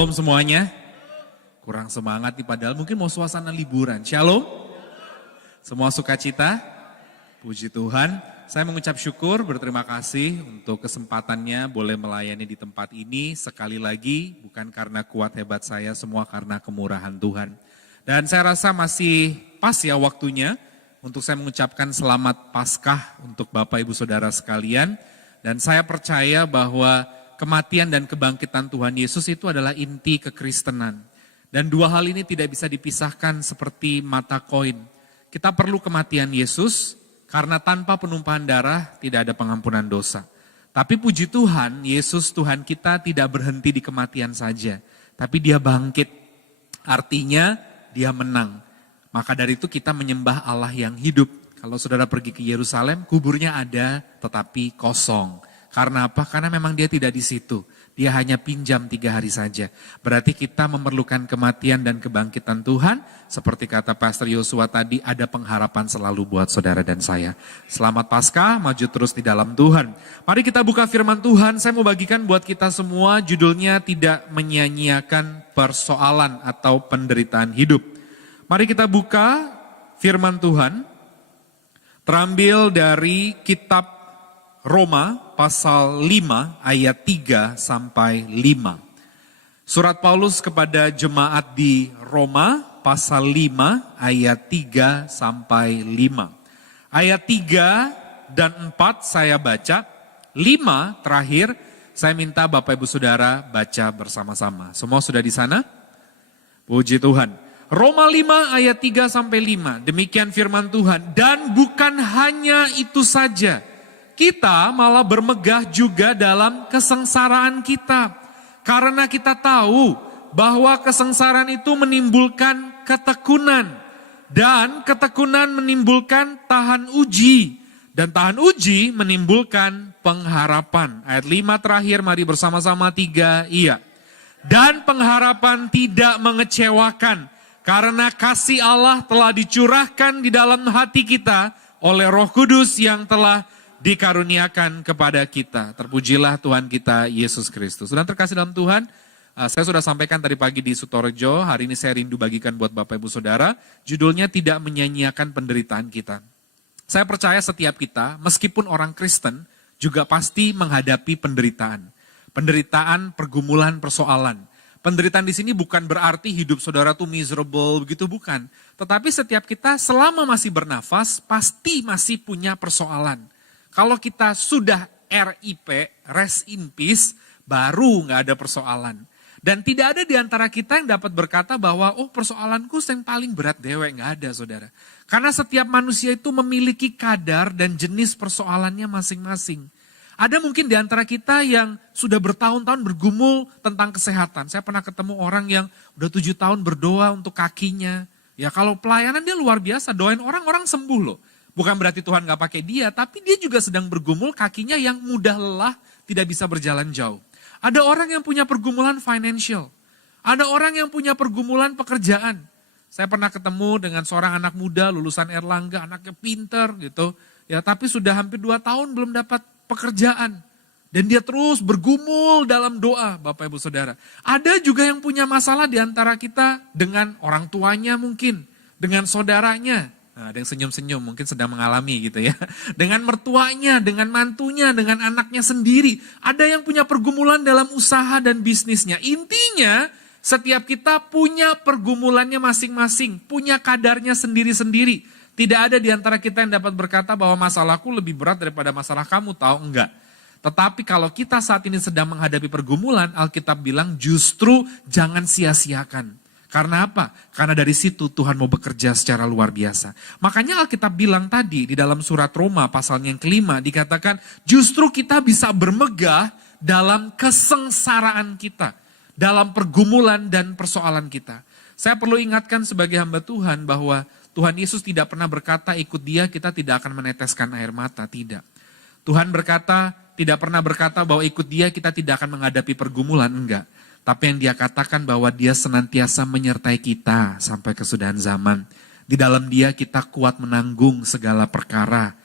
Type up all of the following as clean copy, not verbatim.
Shalom semuanya. Kurang semangat nih padahal mungkin mau suasana liburan. Shalom. Semua sukacita. Puji Tuhan. Saya mengucap syukur, berterima kasih untuk kesempatannya boleh melayani di tempat ini. Sekali lagi bukan karena kuat hebat saya, semua karena kemurahan Tuhan. Dan saya rasa masih pas ya waktunya untuk saya mengucapkan selamat Paskah untuk Bapak Ibu Saudara sekalian. Dan saya percaya bahwa kematian dan kebangkitan Tuhan Yesus itu adalah inti kekristenan. Dan dua hal ini tidak bisa dipisahkan seperti mata koin. Kita perlu kematian Yesus karena tanpa penumpahan darah tidak ada pengampunan dosa. Tapi puji Tuhan, Yesus Tuhan kita tidak berhenti di kematian saja. Tapi dia bangkit, artinya dia menang. Maka dari itu kita menyembah Allah yang hidup. Kalau saudara pergi ke Yerusalem, kuburnya ada tetapi kosong. Karena apa? Karena memang dia tidak di situ. Dia hanya pinjam 3 hari saja. Berarti kita memerlukan kematian dan kebangkitan Tuhan. Seperti kata Pastor Yosua tadi, ada pengharapan selalu buat saudara dan saya. Selamat Paskah, maju terus di dalam Tuhan. Mari kita buka firman Tuhan. Saya mau bagikan buat kita semua, judulnya tidak menyia-nyiakan persoalan atau penderitaan hidup. Mari kita buka firman Tuhan. Terambil dari kitab Roma pasal 5 ayat 3 sampai 5. Surat Paulus kepada jemaat di Roma pasal 5 ayat 3 sampai 5. Ayat 3 dan 4 saya baca, 5 terakhir saya minta Bapak Ibu Saudara baca bersama-sama. Semua sudah di sana? Puji Tuhan. Roma 5 ayat 3 sampai 5. Demikian firman Tuhan. Dan bukan hanya itu saja. Kita malah bermegah juga dalam kesengsaraan kita. Karena kita tahu bahwa kesengsaraan itu menimbulkan ketekunan. Dan ketekunan menimbulkan tahan uji. Dan tahan uji menimbulkan pengharapan. Ayat 5 terakhir, mari bersama-sama 3, iya. Dan pengharapan tidak mengecewakan. Karena kasih Allah telah dicurahkan di dalam hati kita oleh Roh Kudus yang telah dikaruniakan kepada kita. Terpujilah Tuhan kita Yesus Kristus. Sudah terkasih dalam Tuhan, saya sudah sampaikan tadi pagi di Sutorejo, hari ini saya rindu bagikan buat Bapak Ibu Saudara, judulnya tidak menyanyiakan penderitaan kita. Saya percaya setiap kita, meskipun orang Kristen, juga pasti menghadapi penderitaan. Penderitaan, pergumulan, persoalan. Penderitaan di sini bukan berarti hidup saudara tuh miserable, begitu bukan. Tetapi setiap kita selama masih bernafas, pasti masih punya persoalan. Kalau kita sudah RIP, rest in peace, baru nggak ada persoalan. Dan tidak ada di antara kita yang dapat berkata bahwa, oh persoalanku yang paling berat dewek, nggak ada saudara. Karena setiap manusia itu memiliki kadar dan jenis persoalannya masing-masing. Ada mungkin di antara kita yang sudah bertahun-tahun bergumul tentang kesehatan. Saya pernah ketemu orang yang udah 7 tahun berdoa untuk kakinya. Ya kalau pelayanan dia luar biasa, doain orang sembuh loh. Bukan berarti Tuhan gak pakai dia, tapi dia juga sedang bergumul kakinya yang mudah lelah, tidak bisa berjalan jauh. Ada orang yang punya pergumulan financial. Ada orang yang punya pergumulan pekerjaan. Saya pernah ketemu dengan seorang anak muda lulusan Erlangga, anaknya pinter gitu. Ya, tapi sudah hampir 2 tahun belum dapat pekerjaan. Dan dia terus bergumul dalam doa, Bapak Ibu Saudara. Ada juga yang punya masalah di antara kita dengan orang tuanya mungkin, dengan saudaranya. Nah, ada yang senyum-senyum mungkin sedang mengalami gitu ya. Dengan mertuanya, dengan mantunya, dengan anaknya sendiri. Ada yang punya pergumulan dalam usaha dan bisnisnya. Intinya setiap kita punya pergumulannya masing-masing. Punya kadarnya sendiri-sendiri. Tidak ada di antara kita yang dapat berkata bahwa masalahku lebih berat daripada masalah kamu, tahu enggak. Tetapi kalau kita saat ini sedang menghadapi pergumulan, Alkitab bilang justru jangan sia-siakan. Karena apa? Karena dari situ Tuhan mau bekerja secara luar biasa. Makanya Alkitab bilang tadi di dalam surat Roma pasalnya yang kelima dikatakan justru kita bisa bermegah dalam kesengsaraan kita. Dalam pergumulan dan persoalan kita. Saya perlu ingatkan sebagai hamba Tuhan bahwa Tuhan Yesus tidak pernah berkata ikut dia kita tidak akan meneteskan air mata. Tidak. Tuhan berkata tidak pernah berkata bahwa ikut dia kita tidak akan menghadapi pergumulan. Enggak. Tapi yang dia katakan bahwa dia senantiasa menyertai kita sampai kesudahan zaman. Di dalam dia kita kuat menanggung segala perkara.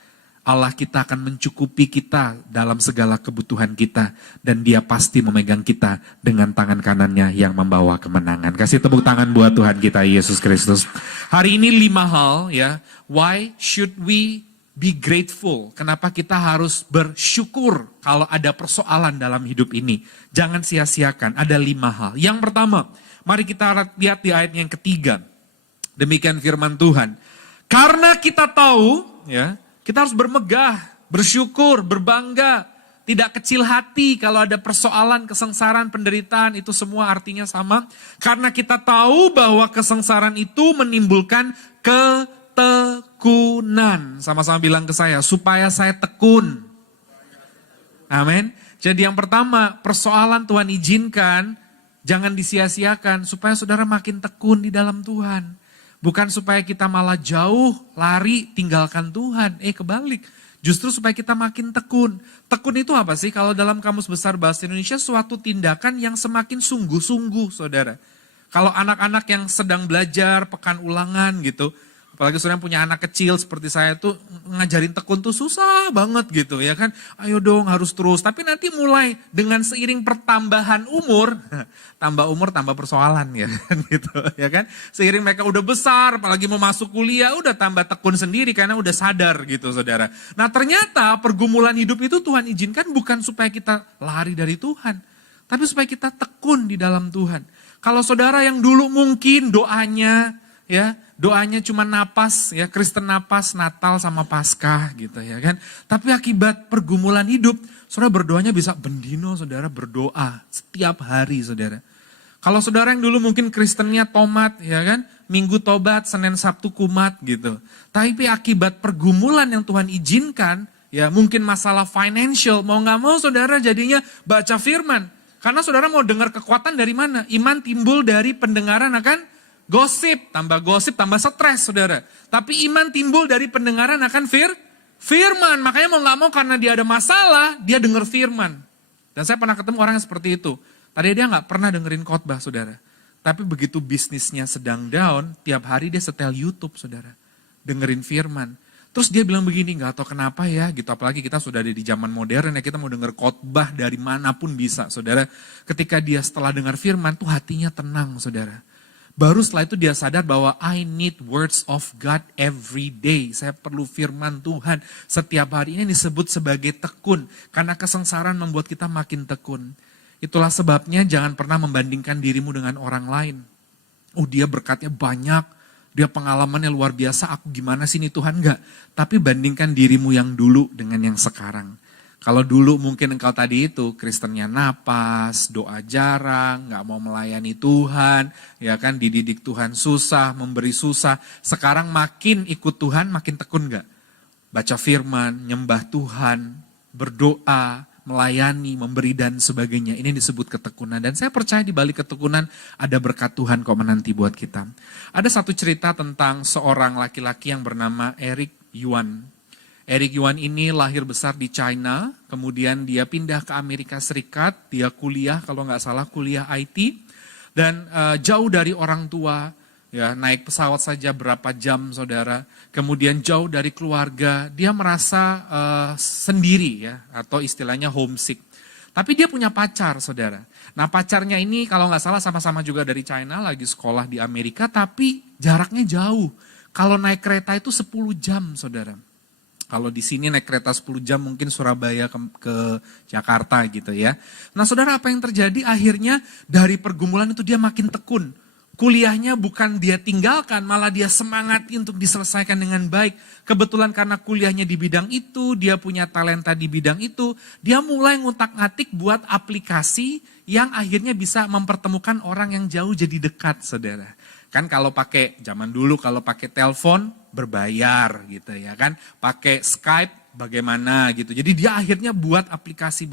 Allah kita akan mencukupi kita dalam segala kebutuhan kita. Dan Dia pasti memegang kita dengan tangan kanannya yang membawa kemenangan. Kasih tepuk tangan buat Tuhan kita Yesus Kristus. Hari ini 5 hal ya. Why should we be grateful? Kenapa kita harus bersyukur kalau ada persoalan dalam hidup ini? Jangan sia-siakan, ada 5 hal. Yang pertama, mari kita lihat di ayat yang ketiga. Demikian firman Tuhan. Karena kita tahu ya, kita harus bermegah, bersyukur, berbangga, tidak kecil hati kalau ada persoalan, kesengsaraan, penderitaan, itu semua artinya sama. Karena kita tahu bahwa kesengsaraan itu menimbulkan ketekunan. Sama-sama bilang ke saya, supaya saya tekun. Amin. Jadi yang pertama, persoalan Tuhan izinkan, jangan disia-siakan, supaya saudara makin tekun di dalam Tuhan. Bukan supaya kita malah jauh, lari, tinggalkan Tuhan. Kebalik. Justru supaya kita makin tekun. Tekun itu apa sih? Kalau dalam Kamus Besar Bahasa Indonesia, suatu tindakan yang semakin sungguh-sungguh, saudara. Kalau anak-anak yang sedang belajar, pekan ulangan gitu, apalagi saudara punya anak kecil seperti saya tuh, ngajarin tekun tuh susah banget gitu ya kan. Ayo dong harus terus. Tapi nanti mulai dengan seiring pertambahan umur, tambah umur tambah persoalan ya kan gitu ya kan. Seiring mereka udah besar, apalagi mau masuk kuliah, udah tambah tekun sendiri karena udah sadar gitu saudara. Nah ternyata pergumulan hidup itu Tuhan izinkan bukan supaya kita lari dari Tuhan, tapi supaya kita tekun di dalam Tuhan. Kalau saudara yang dulu mungkin doanya cuma napas ya, Kristen napas, Natal sama Paskah gitu ya kan. Tapi akibat pergumulan hidup, saudara berdoanya bisa bendino, saudara berdoa setiap hari saudara. Kalau saudara yang dulu mungkin Kristennya tomat ya kan, Minggu tobat, Senin Sabtu kumat gitu. Tapi akibat pergumulan yang Tuhan izinkan, ya mungkin masalah financial, mau gak mau saudara jadinya baca firman. Karena saudara mau dengar kekuatan dari mana? Iman timbul dari pendengaran akan gosip tambah stres saudara. Tapi iman timbul dari pendengaran akan firman. Makanya mau gak mau karena dia ada masalah, dia dengar firman. Dan saya pernah ketemu orang yang seperti itu. Tadi dia gak pernah dengerin khotbah saudara. Tapi begitu bisnisnya sedang down, tiap hari dia setel YouTube saudara. Dengerin firman. Terus dia bilang begini, gak tahu kenapa ya gitu. Apalagi kita sudah ada di zaman modern ya, kita mau denger khotbah dari manapun bisa saudara. Ketika dia setelah dengar firman tuh hatinya tenang saudara. Baru setelah itu dia sadar bahwa I need words of God every day. Saya perlu firman Tuhan setiap hari. Ini disebut sebagai tekun. Karena kesengsaraan membuat kita makin tekun. Itulah sebabnya jangan pernah membandingkan dirimu dengan orang lain. Dia berkatnya banyak. Dia pengalamannya luar biasa. Aku gimana sih ini Tuhan? Enggak. Tapi bandingkan dirimu yang dulu dengan yang sekarang. Kalau dulu mungkin engkau tadi itu Kristennya napas, doa jarang, gak mau melayani Tuhan, ya kan dididik Tuhan susah, memberi susah. Sekarang makin ikut Tuhan, makin tekun gak? Baca firman, nyembah Tuhan, berdoa, melayani, memberi dan sebagainya. Ini disebut ketekunan. Dan saya percaya di balik ketekunan ada berkat Tuhan kok menanti buat kita. Ada satu cerita tentang seorang laki-laki yang bernama Eric Yuan. Eric Yuan ini lahir besar di China, kemudian dia pindah ke Amerika Serikat, dia kuliah kalau nggak salah kuliah IT, dan jauh dari orang tua, ya naik pesawat saja berapa jam saudara, kemudian jauh dari keluarga, dia merasa sendiri ya, atau istilahnya homesick. Tapi dia punya pacar saudara. Nah pacarnya ini kalau nggak salah sama-sama juga dari China, lagi sekolah di Amerika, tapi jaraknya jauh. Kalau naik kereta itu 10 jam saudara. Kalau di sini naik kereta 10 jam mungkin Surabaya ke Jakarta gitu ya. Nah saudara apa yang terjadi? Akhirnya dari pergumulan itu dia makin tekun. Kuliahnya bukan dia tinggalkan, malah dia semangati untuk diselesaikan dengan baik. Kebetulan karena kuliahnya di bidang itu, dia punya talenta di bidang itu. Dia mulai ngutak-ngatik buat aplikasi yang akhirnya bisa mempertemukan orang yang jauh jadi dekat saudara. Kan kalau pakai, zaman dulu kalau pakai telepon berbayar gitu ya kan. Pakai Skype bagaimana gitu. Jadi dia akhirnya buat aplikasi.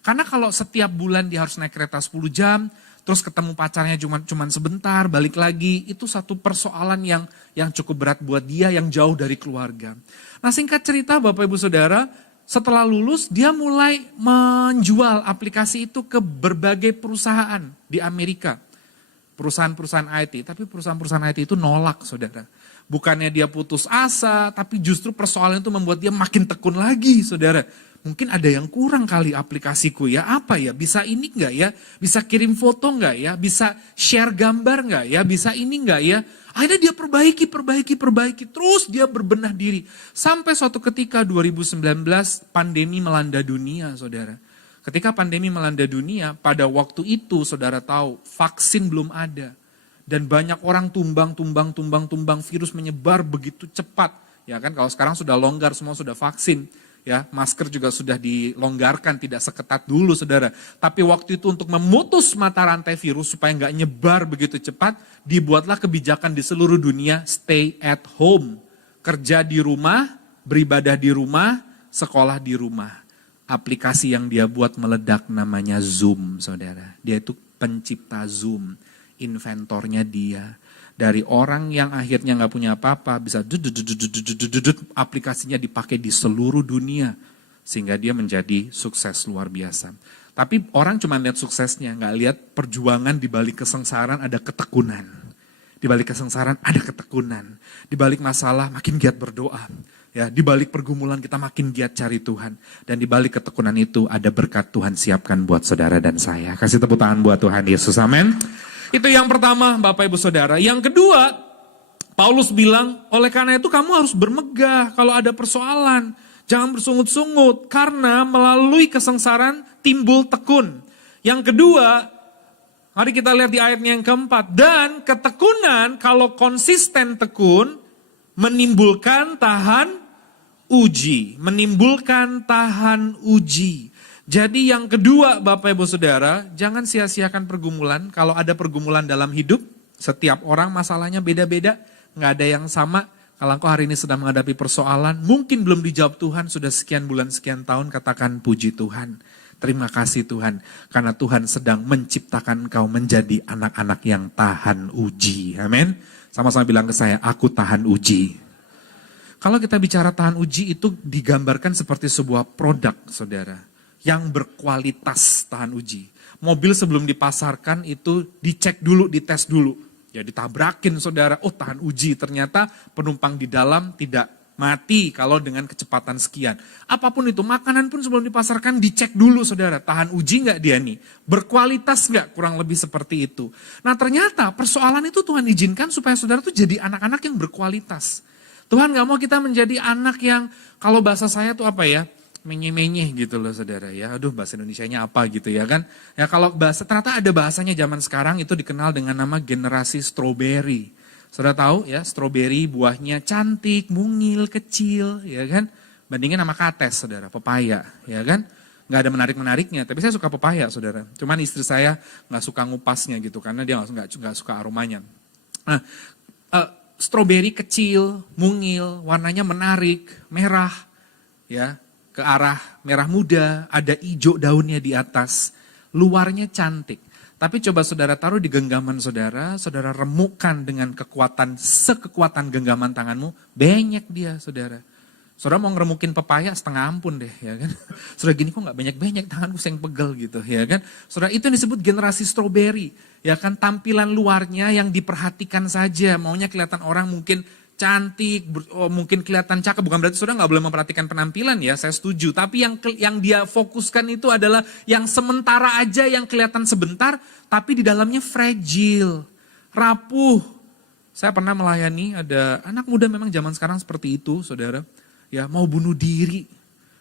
Karena kalau setiap bulan dia harus naik kereta 10 jam, terus ketemu pacarnya cuman sebentar, balik lagi. Itu satu persoalan yang cukup berat buat dia yang jauh dari keluarga. Nah singkat cerita Bapak Ibu Saudara, setelah lulus dia mulai menjual aplikasi itu ke berbagai perusahaan di Amerika. Perusahaan-perusahaan IT, tapi perusahaan-perusahaan IT itu nolak saudara. Bukannya dia putus asa, tapi justru persoalan itu membuat dia makin tekun lagi, saudara. Mungkin ada yang kurang kali aplikasiku ya, apa ya, bisa ini enggak ya, bisa kirim foto enggak ya, bisa share gambar enggak ya, bisa ini enggak ya. Akhirnya dia perbaiki, terus dia berbenah diri. Sampai suatu ketika 2019 pandemi melanda dunia, saudara. Ketika pandemi melanda dunia, pada waktu itu saudara tahu vaksin belum ada. Dan banyak orang tumbang, virus menyebar begitu cepat. Ya kan, kalau sekarang sudah longgar, semua sudah vaksin. Ya, masker juga sudah dilonggarkan, tidak seketat dulu saudara. Tapi waktu itu untuk memutus mata rantai virus supaya nggak nyebar begitu cepat, dibuatlah kebijakan di seluruh dunia, stay at home. Kerja di rumah, beribadah di rumah, sekolah di rumah. Aplikasi yang dia buat meledak namanya Zoom, saudara. Dia itu pencipta Zoom. Inventornya dia. Dari orang yang akhirnya nggak punya apa-apa, bisa aplikasinya dipakai di seluruh dunia. Sehingga dia menjadi sukses luar biasa. Tapi orang cuma lihat suksesnya, nggak lihat perjuangan di balik kesengsaraan ada ketekunan. Di balik kesengsaraan ada ketekunan. Di balik masalah makin giat berdoa. Ya, di balik pergumulan kita makin giat cari Tuhan. Dan di balik ketekunan itu ada berkat Tuhan siapkan buat saudara dan saya. Kasih tepuk tangan buat Tuhan Yesus, amin. Itu yang pertama Bapak Ibu Saudara. Yang kedua, Paulus bilang, oleh karena itu kamu harus bermegah kalau ada persoalan. Jangan bersungut-sungut, karena melalui kesengsaraan timbul tekun. Yang kedua, mari kita lihat di ayatnya yang keempat. Dan ketekunan kalau konsisten tekun, menimbulkan tahan uji. Menimbulkan tahan uji. Jadi yang kedua Bapak Ibu Saudara, jangan sia-siakan pergumulan. Kalau ada pergumulan dalam hidup, setiap orang masalahnya beda-beda, nggak ada yang sama. Kalau engkau hari ini sedang menghadapi persoalan, mungkin belum dijawab Tuhan, sudah sekian bulan, sekian tahun, katakan puji Tuhan. Terima kasih Tuhan, karena Tuhan sedang menciptakan engkau menjadi anak-anak yang tahan uji. Amin. Sama-sama bilang ke saya, aku tahan uji. Kalau kita bicara tahan uji itu digambarkan seperti sebuah produk, saudara. Yang berkualitas tahan uji. Mobil sebelum dipasarkan itu dicek dulu, dites dulu. Ya ditabrakin saudara, oh tahan uji. Ternyata penumpang di dalam tidak mati kalau dengan kecepatan sekian. Apapun itu, makanan pun sebelum dipasarkan dicek dulu saudara. Tahan uji nggak dia nih? Berkualitas nggak? Kurang lebih seperti itu. Nah ternyata persoalan itu Tuhan izinkan supaya saudara tuh jadi anak-anak yang berkualitas. Tuhan nggak mau kita menjadi anak yang, kalau bahasa saya tuh apa ya? Menyeh-menyeh gitu loh saudara ya. Aduh bahasa Indonesianya apa gitu ya kan. Ya kalau bahasa, ternyata ada bahasanya zaman sekarang itu dikenal dengan nama generasi strawberry. Saudara tahu ya, strawberry buahnya cantik, mungil, kecil ya kan. Bandingin sama kates saudara, pepaya ya kan. Gak ada menarik-menariknya, tapi saya suka pepaya saudara. Cuman istri saya gak suka ngupasnya gitu, karena dia gak suka aromanya. Nah, strawberry kecil, mungil, warnanya menarik, merah ya. Ke arah merah muda, ada hijau daunnya di atas, luarnya cantik. Tapi coba saudara taruh di genggaman saudara, saudara remukkan dengan kekuatan, sekekuatan genggaman tanganmu, banyak dia saudara. Saudara mau ngeremukin pepaya setengah ampun deh ya kan. Saudara gini kok gak banyak-banyak, tanganku yang pegel gitu ya kan. Saudara itu yang disebut generasi strawberry. Ya kan, tampilan luarnya yang diperhatikan saja, maunya kelihatan orang mungkin cantik, mungkin kelihatan cakep, bukan berarti saudara nggak boleh memperhatikan penampilan ya, saya setuju. Tapi yang dia fokuskan itu adalah yang sementara aja, yang kelihatan sebentar, tapi di dalamnya fragile, rapuh. Saya pernah melayani, ada anak muda memang zaman sekarang seperti itu, saudara. Ya mau bunuh diri,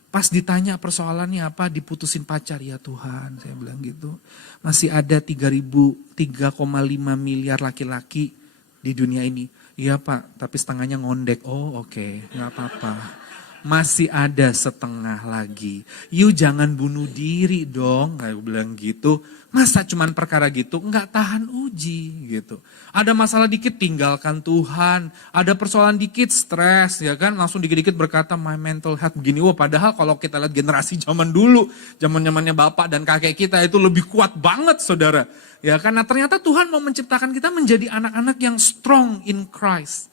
pas ditanya persoalannya apa, diputusin pacar, ya Tuhan, saya bilang gitu. Masih ada 3,5 miliar laki-laki di dunia ini. Iya Pak, tapi setengahnya ngondek. Oh oke, gak apa-apa. Masih ada setengah lagi. You jangan bunuh diri dong, kayak bilang gitu. Masa cuman perkara gitu, nggak tahan uji gitu. Ada masalah dikit tinggalkan Tuhan. Ada persoalan dikit stres ya kan. Langsung dikit-dikit berkata my mental health begini. Wah padahal kalau kita lihat generasi zaman dulu. Zaman-zamannya bapak dan kakek kita itu lebih kuat banget saudara. Ya karena ternyata Tuhan mau menciptakan kita menjadi anak-anak yang strong in Christ.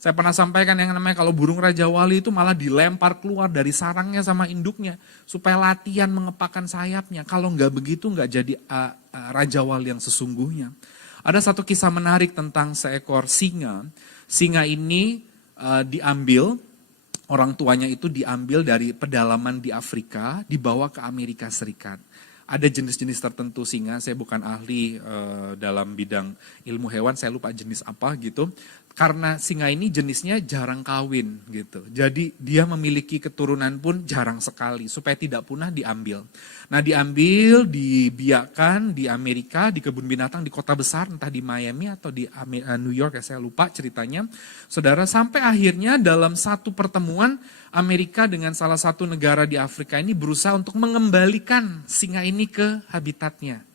Saya pernah sampaikan yang namanya kalau burung Raja Wali itu malah dilempar keluar dari sarangnya sama induknya. Supaya latihan mengepakkan sayapnya. Kalau nggak begitu nggak jadi Raja Wali yang sesungguhnya. Ada satu kisah menarik tentang seekor singa. Singa ini diambil, orang tuanya itu diambil dari pedalaman di Afrika, dibawa ke Amerika Serikat. Ada jenis-jenis tertentu singa, saya bukan ahli dalam bidang ilmu hewan, saya lupa jenis apa gitu. Karena singa ini jenisnya jarang kawin gitu. Jadi dia memiliki keturunan pun jarang sekali, supaya tidak punah diambil. Nah diambil, dibiarkan di Amerika, di kebun binatang, di kota besar, entah di Miami atau di New York ya saya lupa ceritanya. Saudara, sampai akhirnya dalam satu pertemuan Amerika dengan salah satu negara di Afrika ini berusaha untuk mengembalikan singa ini ke habitatnya.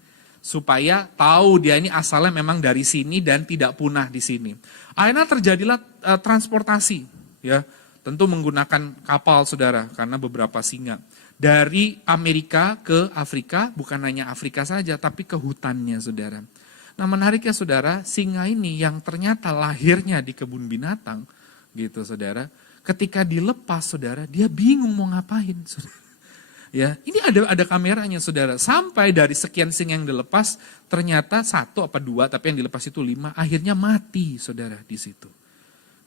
Supaya tahu dia ini asalnya memang dari sini dan tidak punah di sini. Akhirnya terjadilah transportasi, ya, tentu menggunakan kapal saudara, karena beberapa singa. Dari Amerika ke Afrika, bukan hanya Afrika saja, tapi ke hutannya saudara. Nah menariknya saudara, singa ini yang ternyata lahirnya di kebun binatang, gitu saudara. Ketika dilepas saudara, dia bingung mau ngapain saudara. Ya, ini ada kameranya saudara. Sampai dari sekian singa yang dilepas, ternyata 1 apa 2, tapi yang dilepas itu 5, akhirnya mati saudara di situ.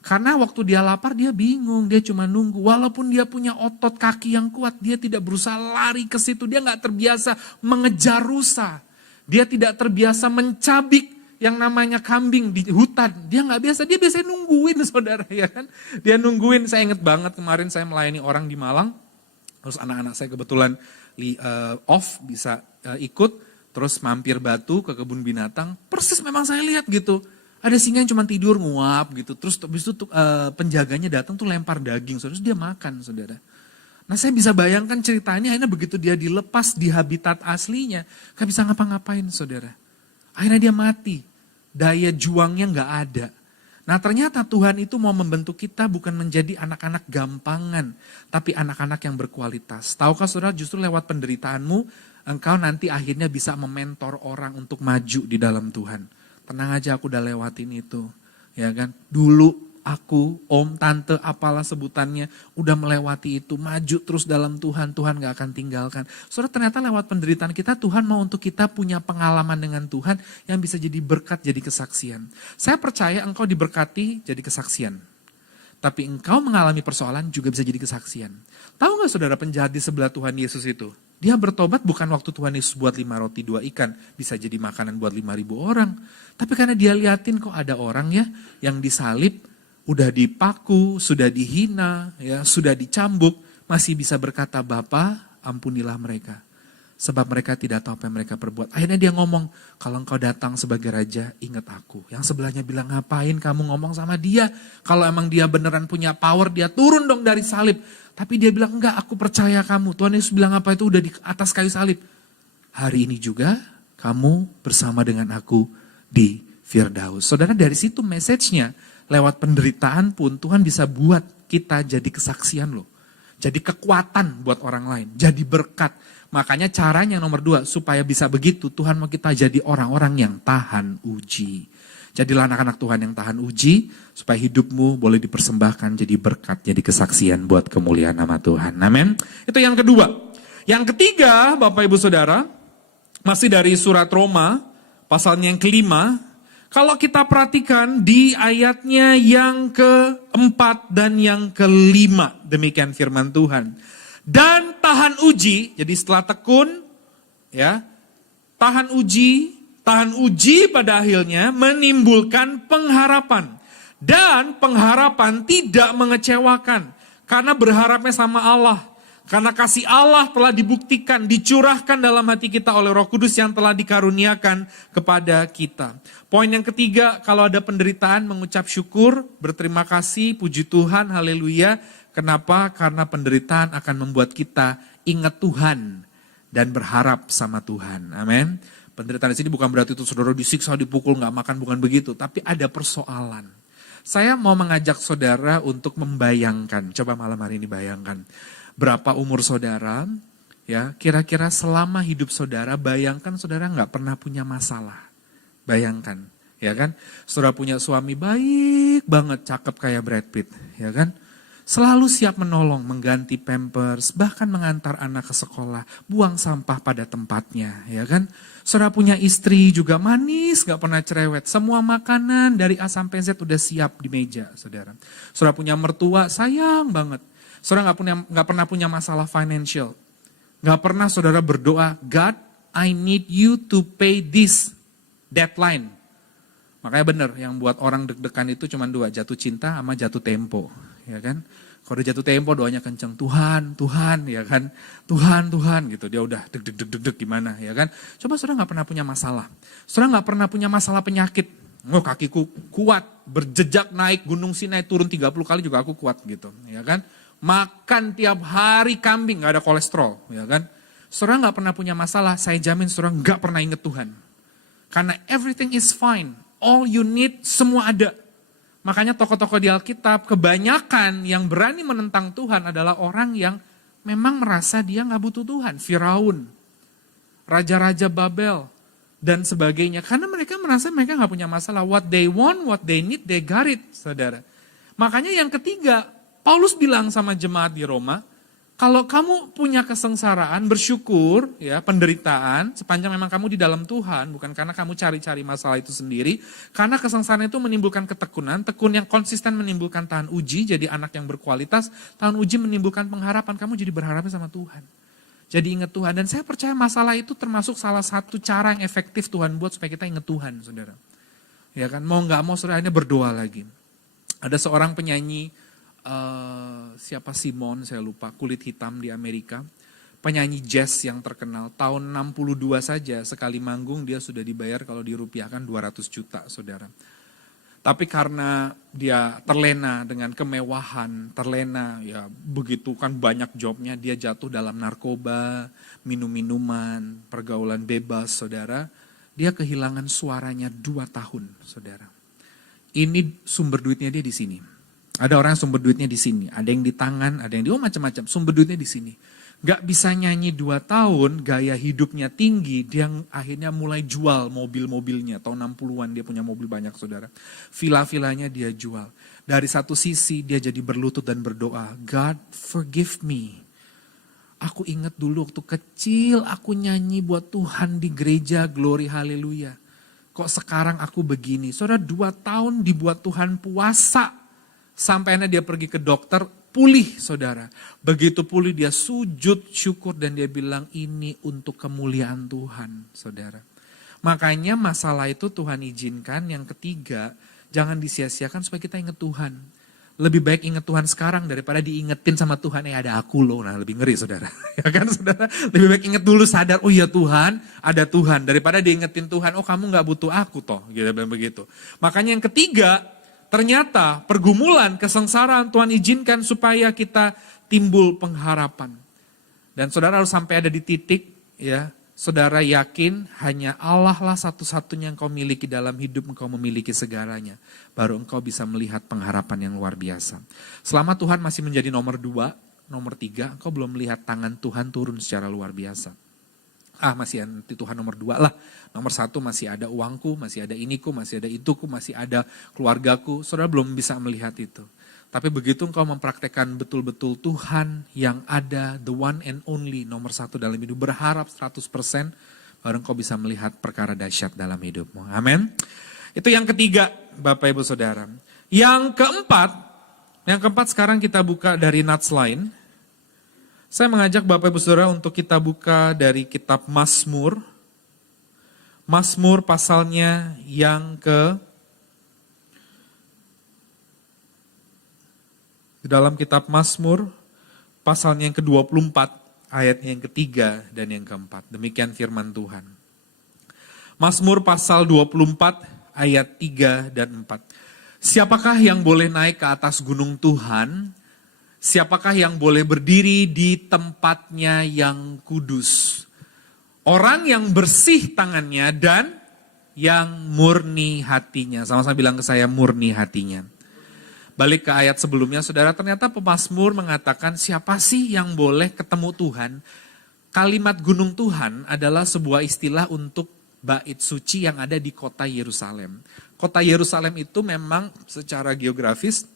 Karena waktu dia lapar dia bingung, dia cuma nunggu. Walaupun dia punya otot kaki yang kuat, dia tidak berusaha lari ke situ. Dia nggak terbiasa mengejar rusa. Dia tidak terbiasa mencabik yang namanya kambing di hutan. Dia nggak biasa, dia biasanya nungguin saudara ya kan. Dia nungguin, saya inget banget kemarin saya melayani orang di Malang. Terus anak-anak saya kebetulan off bisa ikut, terus mampir Batu ke kebun binatang, persis memang saya lihat gitu. Ada singa yang cuma tidur nguap gitu, terus habis itu penjaganya datang tuh lempar daging, terus dia makan saudara. Nah saya bisa bayangkan ceritanya, akhirnya begitu dia dilepas di habitat aslinya, gak bisa ngapa-ngapain saudara. Akhirnya dia mati, daya juangnya gak ada. Nah ternyata Tuhan itu mau membentuk kita bukan menjadi anak-anak gampangan, tapi anak-anak yang berkualitas. Tahukah saudara, justru lewat penderitaanmu, engkau nanti akhirnya bisa mementor orang untuk maju di dalam Tuhan. Tenang aja, aku udah lewatin itu. Ya kan, dulu aku, om, tante, apalah sebutannya, udah melewati itu, maju terus dalam Tuhan, Tuhan gak akan tinggalkan. Saudara, ternyata lewat penderitaan kita, Tuhan mau untuk kita punya pengalaman dengan Tuhan yang bisa jadi berkat, jadi kesaksian. Saya percaya engkau diberkati jadi kesaksian. Tapi engkau mengalami persoalan juga bisa jadi kesaksian. Tahu gak saudara, penjahat di sebelah Tuhan Yesus itu? Dia bertobat bukan waktu Tuhan Yesus buat 5 roti 2 ikan, bisa jadi makanan buat 5.000 orang. Tapi karena dia liatin kok ada orang ya yang disalib, udah dipaku, sudah dihina, ya, sudah dicambuk, masih bisa berkata, Bapa, ampunilah mereka. Sebab mereka tidak tahu apa yang mereka perbuat. Akhirnya dia ngomong, kalau engkau datang sebagai raja, ingat aku. Yang sebelahnya bilang, ngapain kamu ngomong sama dia? Kalau emang dia beneran punya power, dia turun dong dari salib. Tapi dia bilang, enggak, aku percaya kamu. Tuhan Yesus bilang apa itu udah di atas kayu salib. Hari ini juga, kamu bersama dengan aku di Firdaus. Saudara, dari situ message-nya, lewat penderitaan pun Tuhan bisa buat kita jadi kesaksian loh. Jadi kekuatan buat orang lain, jadi berkat. Makanya caranya nomor 2, supaya bisa begitu Tuhan mau kita jadi orang-orang yang tahan uji. Jadilah anak-anak Tuhan yang tahan uji, supaya hidupmu boleh dipersembahkan jadi berkat, jadi kesaksian buat kemuliaan nama Tuhan. Amin. Itu yang kedua. Yang ketiga, Bapak Ibu Saudara, masih dari surat Roma, pasalnya yang kelima. Kalau kita perhatikan di ayatnya yang keempat dan yang kelima, demikian firman Tuhan. Dan tahan uji, jadi setelah tekun, ya, tahan uji pada akhirnya menimbulkan pengharapan. Dan pengharapan tidak mengecewakan, karena berharapnya sama Allah. Karena kasih Allah telah dibuktikan, dicurahkan dalam hati kita oleh Roh Kudus yang telah dikaruniakan kepada kita. Poin yang ketiga, kalau ada penderitaan mengucap syukur, berterima kasih, puji Tuhan, haleluya. Kenapa? Karena penderitaan akan membuat kita ingat Tuhan dan berharap sama Tuhan. Amin. Penderitaan di sini bukan berarti itu saudara disiksa, dipukul, gak makan, bukan begitu. Tapi ada persoalan. Saya mau mengajak saudara untuk membayangkan, coba malam hari ini bayangkan. Berapa umur saudara, ya kira-kira selama hidup saudara, bayangkan saudara nggak pernah punya masalah. Bayangkan, ya kan? Saudara punya suami baik banget, cakep kayak Brad Pitt, ya kan? Selalu siap menolong, mengganti pampers, bahkan mengantar anak ke sekolah, buang sampah pada tempatnya, ya kan? Saudara punya istri juga manis, gak pernah cerewet. Semua makanan dari A sampai Z udah siap di meja, saudara. Saudara punya mertua, sayang banget. Saudara gak pernah punya masalah financial. Gak pernah saudara berdoa, God, I need you to pay this deadline. Makanya benar, yang buat orang deg-degan itu cuma dua, jatuh cinta sama jatuh tempo. Ya kan? Kalau udah jatuh tempo doanya kenceng, Tuhan, Tuhan, ya kan? Tuhan, Tuhan gitu. Dia udah deg gimana, ya kan? Coba saudara gak pernah punya masalah. Saudara gak pernah punya masalah penyakit. Oh, kakiku kuat, berjejak naik Gunung Sinai, turun 30 kali juga aku kuat gitu, ya kan? Makan tiap hari kambing, gak ada kolesterol, ya kan? Saudara gak pernah punya masalah, saya jamin saudara gak pernah inget Tuhan. Karena everything is fine, all you need semua ada. Makanya tokoh-tokoh di Alkitab, kebanyakan yang berani menentang Tuhan adalah orang yang memang merasa dia gak butuh Tuhan. Firaun, Raja-Raja Babel, dan sebagainya. Karena mereka merasa mereka gak punya masalah. What they want, what they need, they got it, saudara. Makanya yang ketiga, Paulus bilang sama jemaat di Roma, kalau kamu punya kesengsaraan, bersyukur, ya penderitaan, sepanjang memang kamu di dalam Tuhan, bukan karena kamu cari-cari masalah itu sendiri, karena kesengsaraan itu menimbulkan ketekunan, tekun yang konsisten menimbulkan tahan uji, jadi anak yang berkualitas, tahan uji menimbulkan pengharapan, kamu jadi berharapnya sama Tuhan. Jadi ingat Tuhan, dan saya percaya masalah itu termasuk salah satu cara yang efektif Tuhan buat supaya kita ingat Tuhan, saudara. Ya kan, mau gak mau saudara ini berdoa lagi. Ada seorang penyanyi, siapa Simon saya lupa, kulit hitam di Amerika, penyanyi jazz yang terkenal, tahun 62 saja sekali manggung dia sudah dibayar kalau dirupiahkan 200 juta saudara. Tapi karena dia terlena dengan kemewahan, terlena ya begitu kan banyak jobnya, dia jatuh dalam narkoba, minum-minuman, pergaulan bebas saudara, dia kehilangan suaranya 2 tahun saudara. Ini sumber duitnya dia di sini. Ada orang yang sumber duitnya di sini, ada yang di tangan, ada yang di macam-macam, sumber duitnya di sini. Gak bisa nyanyi 2 tahun, gaya hidupnya tinggi, dia akhirnya mulai jual mobil-mobilnya. Tahun 60-an dia punya mobil banyak saudara. Villa-villanya dia jual. Dari satu sisi dia jadi berlutut dan berdoa, God forgive me. Aku ingat dulu waktu kecil aku nyanyi buat Tuhan di gereja, glory haleluya. Kok sekarang aku begini? Saudara 2 tahun dibuat Tuhan puasa. Sampai dia pergi ke dokter, pulih saudara. Begitu pulih dia sujud syukur dan dia bilang ini untuk kemuliaan Tuhan saudara. Makanya masalah itu Tuhan izinkan. Yang ketiga, jangan disia-siakan supaya kita ingat Tuhan. Lebih baik ingat Tuhan sekarang daripada diingetin sama Tuhan, ada aku loh. Nah lebih ngeri saudara. Ya kan saudara, lebih baik inget dulu sadar, oh ya Tuhan, ada Tuhan. Daripada diingetin Tuhan, oh kamu gak butuh aku toh. Gitu, begitu. Makanya yang ketiga, ternyata pergumulan, kesengsaraan Tuhan izinkan supaya kita timbul pengharapan. Dan saudara harus sampai ada di titik, ya, saudara yakin hanya Allah lah satu-satunya yang kau miliki dalam hidup, engkau memiliki segalanya. Baru engkau bisa melihat pengharapan yang luar biasa. Selama Tuhan masih menjadi nomor 2, nomor 3, engkau belum melihat tangan Tuhan turun secara luar biasa. Masih nanti Tuhan nomor 2 lah. Nomor 1 masih ada uangku, masih ada iniku, masih ada ituku, masih ada keluargaku. Saudara belum bisa melihat itu. Tapi begitu engkau mempraktekkan betul-betul Tuhan yang ada, the one and only, nomor 1 dalam hidup, berharap 100%, baru engkau bisa melihat perkara dahsyat dalam hidupmu. Amin. Itu yang ketiga, Bapak Ibu Saudara. Yang keempat sekarang kita buka dari nats lain. Saya mengajak Bapak Ibu Saudara untuk kita buka dari kitab Mazmur. Mazmur pasalnya yang di dalam kitab Mazmur pasalnya yang ke-24, ayatnya yang ketiga dan yang keempat. Demikian firman Tuhan. Mazmur pasal 24 ayat 3 dan 4. Siapakah yang boleh naik ke atas gunung Tuhan? Siapakah yang boleh berdiri di tempatnya yang kudus? Orang yang bersih tangannya dan yang murni hatinya. Sama-sama bilang ke saya, murni hatinya. Balik ke ayat sebelumnya, saudara, ternyata pemazmur mengatakan siapa sih yang boleh ketemu Tuhan? Kalimat gunung Tuhan adalah sebuah istilah untuk bait suci yang ada di kota Yerusalem. Kota Yerusalem itu memang secara geografis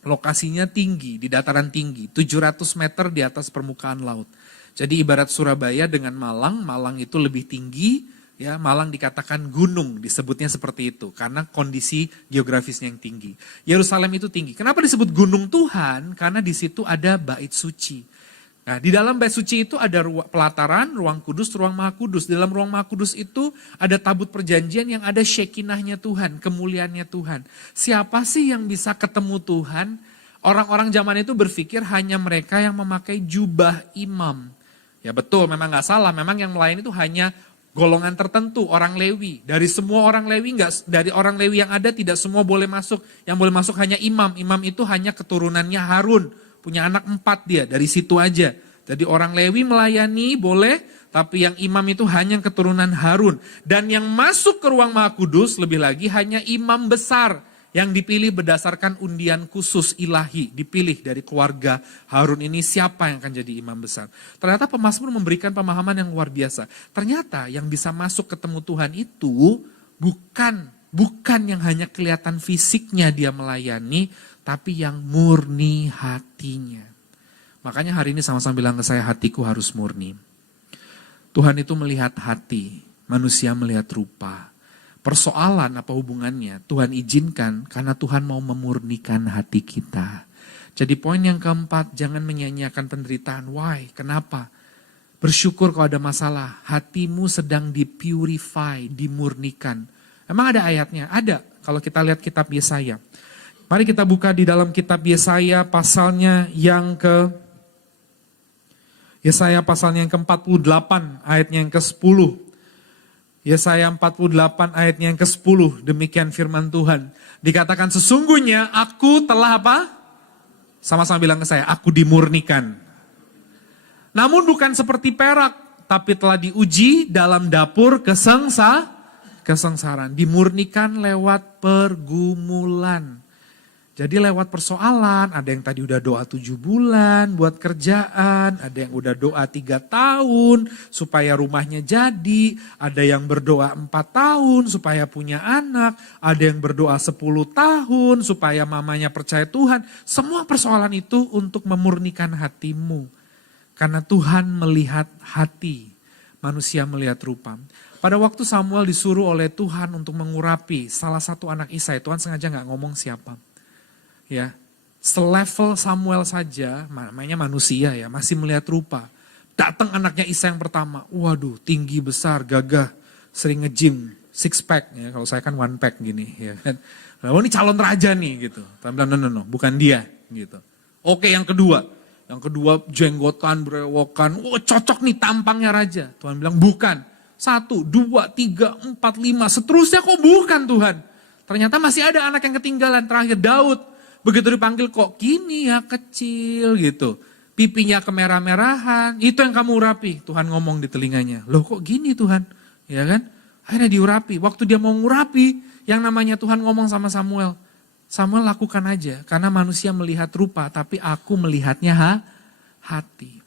Lokasinya tinggi, di dataran tinggi, 700 meter di atas permukaan laut. Jadi ibarat Surabaya dengan Malang, Malang itu lebih tinggi, ya Malang dikatakan gunung, disebutnya seperti itu, karena kondisi geografisnya yang tinggi. Yerusalem itu tinggi. Kenapa disebut gunung Tuhan? Karena di situ ada bait suci. Nah, di dalam bait suci itu ada pelataran, ruang kudus, ruang maha kudus. Di dalam ruang maha kudus itu ada tabut perjanjian yang ada syekinahnya Tuhan, kemuliaannya Tuhan. Siapa sih yang bisa ketemu Tuhan? Orang-orang zaman itu berpikir hanya mereka yang memakai jubah imam. Ya betul, memang gak salah. Memang yang melayani itu hanya golongan tertentu, orang Lewi. Dari semua orang Lewi, dari orang Lewi yang ada tidak semua boleh masuk. Yang boleh masuk hanya imam. Imam itu hanya keturunannya Harun. Punya anak 4 dia, dari situ aja. Jadi orang Lewi melayani boleh, tapi yang imam itu hanya keturunan Harun. Dan yang masuk ke ruang maha kudus lebih lagi hanya imam besar. Yang dipilih berdasarkan undian khusus ilahi. Dipilih dari keluarga Harun ini siapa yang akan jadi imam besar. Ternyata pemazmur memberikan pemahaman yang luar biasa. Ternyata yang bisa masuk ketemu Tuhan itu bukan yang hanya kelihatan fisiknya dia melayani, tapi yang murni hatinya. Makanya hari ini sama-sama bilang ke saya, hatiku harus murni. Tuhan itu melihat hati, manusia melihat rupa. Persoalan apa hubungannya? Tuhan izinkan karena Tuhan mau memurnikan hati kita. Jadi poin yang keempat, jangan menyanyiakan penderitaan. Why? Kenapa? Bersyukur kalau ada masalah. Hatimu sedang dipurify, dimurnikan. Emang ada ayatnya? Ada. Kalau kita lihat kitab Yesaya. Mari kita buka di dalam kitab Yesaya pasalnya yang Yesaya pasalnya yang ke-48 ayatnya yang ke-10. Yesaya 48 ayatnya yang ke-10, demikian firman Tuhan. Dikatakan sesungguhnya aku telah apa? Sama-sama bilang ke saya, aku dimurnikan. Namun bukan seperti perak, tapi telah diuji dalam dapur kesengsaraan. Dimurnikan lewat pergumulan. Jadi lewat persoalan, ada yang tadi udah doa 7 bulan buat kerjaan, ada yang udah doa 3 tahun supaya rumahnya jadi, ada yang berdoa 4 tahun supaya punya anak, ada yang berdoa 10 tahun supaya mamanya percaya Tuhan. Semua persoalan itu untuk memurnikan hatimu. Karena Tuhan melihat hati, manusia melihat rupa. Pada waktu Samuel disuruh oleh Tuhan untuk mengurapi salah satu anak Isai, Tuhan sengaja gak ngomong siapa. Ya, selevel Samuel saja, namanya manusia ya, masih melihat rupa. Datang anaknya Isa yang pertama, waduh tinggi besar, gagah, sering nge-gym, 6 pack ya, kalau saya kan 1 pack gini ya kan. Oh ini calon raja nih gitu. Tuhan bilang no, bukan dia gitu. Oke yang kedua jenggotan, berewokan, cocok nih tampangnya raja. Tuhan bilang bukan. 1, 2, 3, 4, 5, seterusnya kok bukan Tuhan. Ternyata masih ada anak yang ketinggalan, terakhir Daud. Begitu dipanggil kok gini ya kecil gitu. Pipinya kemerah-merahan. Itu yang kamu urapi. Tuhan ngomong di telinganya. Loh kok gini Tuhan? Ya kan? Akhirnya diurapi. Waktu dia mau ngurapi. Yang namanya Tuhan ngomong sama Samuel. Samuel lakukan aja. Karena manusia melihat rupa. Tapi aku melihatnya hati.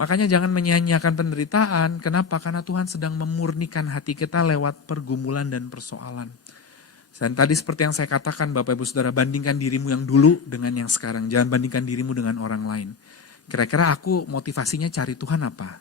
Makanya jangan menyanyiakan penderitaan. Kenapa? Karena Tuhan sedang memurnikan hati kita lewat pergumulan dan persoalan. Dan tadi seperti yang saya katakan Bapak Ibu Saudara, bandingkan dirimu yang dulu dengan yang sekarang. Jangan bandingkan dirimu dengan orang lain. Kira-kira aku motivasinya cari Tuhan apa?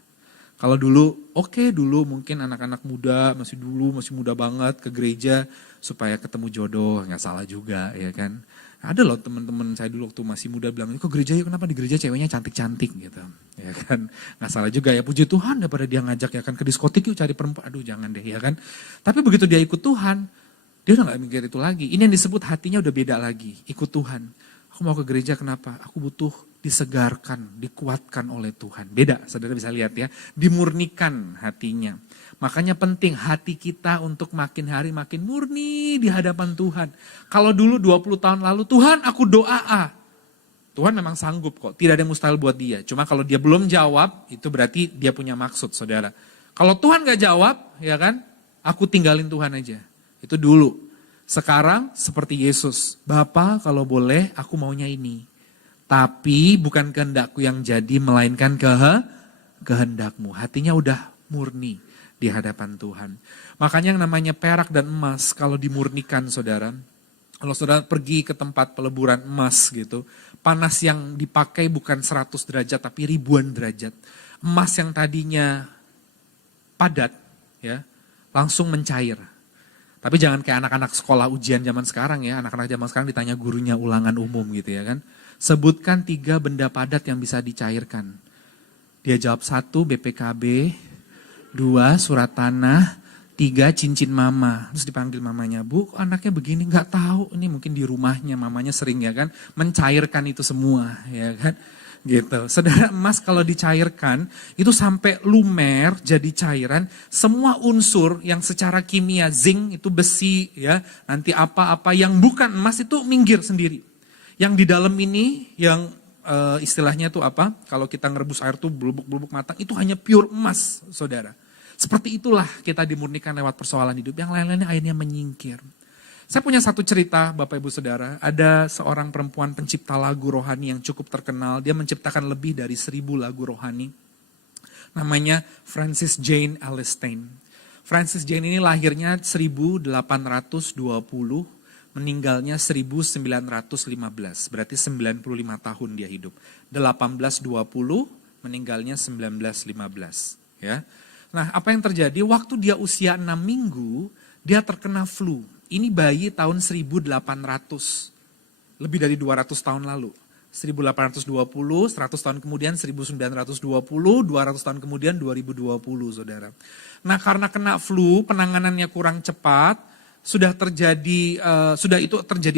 Kalau dulu, dulu mungkin anak-anak muda, masih muda banget ke gereja supaya ketemu jodoh, nggak salah juga ya kan. Ada loh teman-teman saya dulu waktu masih muda bilang, kok gereja yuk, kenapa di gereja ceweknya cantik-cantik gitu. Ya kan, nggak salah juga ya, puji Tuhan daripada dia ngajak ya kan ke diskotik yuk cari perempuan, aduh jangan deh ya kan. Tapi begitu dia ikut Tuhan, dia udah gak mikir itu lagi. Ini yang disebut hatinya udah beda lagi. Ikut Tuhan. Aku mau ke gereja kenapa? Aku butuh disegarkan, dikuatkan oleh Tuhan. Beda, saudara bisa lihat ya. Dimurnikan hatinya. Makanya penting hati kita untuk makin hari makin murni di hadapan Tuhan. Kalau dulu 20 tahun lalu, Tuhan aku doa. Tuhan memang sanggup kok. Tidak ada yang mustahil buat dia. Cuma kalau dia belum jawab, itu berarti dia punya maksud saudara. Kalau Tuhan gak jawab, ya kan? Aku tinggalin Tuhan aja. Itu dulu. Sekarang seperti Yesus. Bapa kalau boleh aku maunya ini. Tapi bukan kehendakku yang jadi melainkan kehendakmu. Hatinya udah murni di hadapan Tuhan. Makanya yang namanya perak dan emas kalau dimurnikan saudara. Kalau saudara pergi ke tempat peleburan emas gitu, panas yang dipakai bukan 100 derajat tapi ribuan derajat. Emas yang tadinya padat ya, langsung mencair. Tapi jangan kayak anak-anak sekolah ujian zaman sekarang ya, anak-anak zaman sekarang ditanya gurunya ulangan umum gitu ya kan. Sebutkan 3 benda padat yang bisa dicairkan. Dia jawab 1 BPKB, 2 surat tanah, 3 cincin mama. Terus dipanggil mamanya, Bu anaknya begini, nggak tahu. Ini mungkin di rumahnya mamanya sering ya kan mencairkan itu semua ya kan. Gitu. Saudara, emas kalau dicairkan itu sampai lumer jadi cairan, semua unsur yang secara kimia zinc itu besi ya, nanti apa-apa yang bukan emas itu minggir sendiri. Yang di dalam ini yang istilahnya tuh apa? Kalau kita ngerebus air tuh blubuk-blubuk matang, itu hanya pure emas, Saudara. Seperti itulah kita dimurnikan lewat persoalan hidup, yang lain-lainnya akhirnya menyingkir. Saya punya satu cerita Bapak Ibu Saudara, ada seorang perempuan pencipta lagu rohani yang cukup terkenal, dia menciptakan lebih dari 1000 lagu rohani. Namanya Francis Jane Ellistain. Francis Jane ini lahirnya 1820, meninggalnya 1915, berarti 95 tahun dia hidup. 1820, meninggalnya 1915. Ya. Nah, apa yang terjadi? Waktu dia usia 6 minggu, dia terkena flu. Ini bayi tahun 1800, lebih dari 200 tahun lalu. 1820, 100 tahun kemudian 1920, 200 tahun kemudian 2020, Saudara. Nah, karena kena flu, penanganannya kurang cepat, sudah terjadi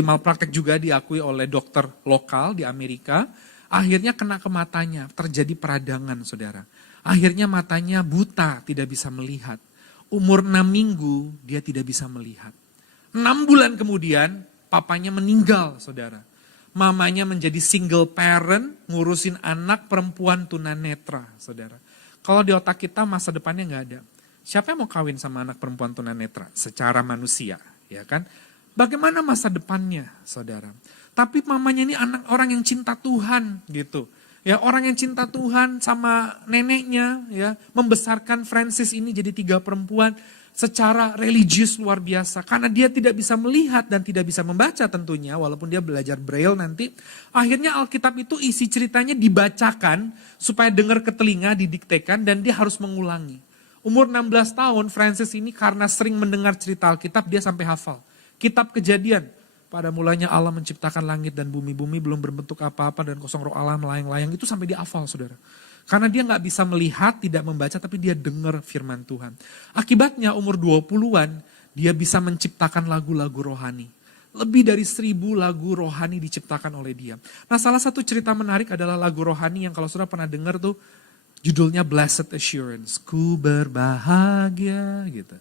malpraktek juga diakui oleh dokter lokal di Amerika. Akhirnya kena ke matanya, terjadi peradangan, Saudara. Akhirnya matanya buta, tidak bisa melihat. Umur 6 minggu, dia tidak bisa melihat. 6 bulan kemudian, papanya meninggal, Saudara. Mamanya menjadi single parent, ngurusin anak perempuan tunanetra, Saudara. Kalau di otak kita masa depannya nggak ada. Siapa yang mau kawin sama anak perempuan tunanetra? Secara manusia, ya kan? Bagaimana masa depannya, Saudara? Tapi mamanya ini anak orang yang cinta Tuhan, gitu. Ya, orang yang cinta Tuhan sama neneknya ya membesarkan Francis ini jadi 3 perempuan secara religius luar biasa. Karena dia tidak bisa melihat dan tidak bisa membaca tentunya walaupun dia belajar Braille nanti. Akhirnya Alkitab itu isi ceritanya dibacakan supaya dengar ke telinga, didiktekan dan dia harus mengulangi. Umur 16 tahun Francis ini karena sering mendengar cerita Alkitab dia sampai hafal. Kitab Kejadian. Pada mulanya Allah menciptakan langit dan bumi belum berbentuk apa-apa dan kosong roh Allah melayang-layang. Itu sampai dia hafal, Saudara. Karena dia gak bisa melihat, tidak membaca, tapi dia dengar firman Tuhan. Akibatnya umur 20-an, dia bisa menciptakan lagu-lagu rohani. Lebih dari 1000 lagu rohani diciptakan oleh dia. Nah, salah satu cerita menarik adalah lagu rohani yang kalau Saudara pernah dengar tuh, judulnya Blessed Assurance. Ku berbahagia gitu.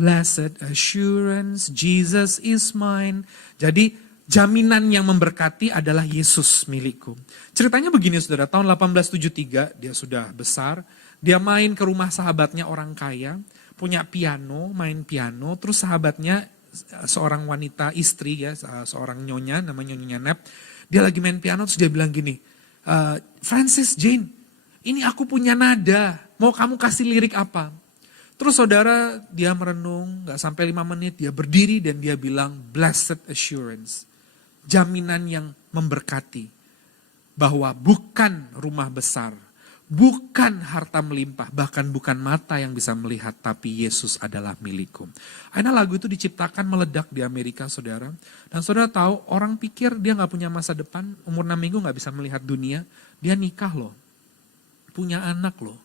Blessed assurance, Jesus is mine. Jadi jaminan yang memberkati adalah Yesus milikku. Ceritanya begini Saudara, tahun 1873 dia sudah besar. Dia main ke rumah sahabatnya orang kaya, punya piano, main piano. Terus sahabatnya seorang wanita istri ya, seorang nyonya namanya Nyonya Nep. Dia lagi main piano terus dia bilang gini, Francis Jane, ini aku punya nada, mau kamu kasih lirik apa? Terus Saudara dia merenung, gak sampai 5 menit dia berdiri dan dia bilang blessed assurance. Jaminan yang memberkati. Bahwa bukan rumah besar, bukan harta melimpah, bahkan bukan mata yang bisa melihat, tapi Yesus adalah milikku. Akhirnya lagu itu diciptakan meledak di Amerika Saudara. Dan Saudara tahu orang pikir dia gak punya masa depan, umur 6 minggu gak bisa melihat dunia. Dia nikah loh, punya anak loh.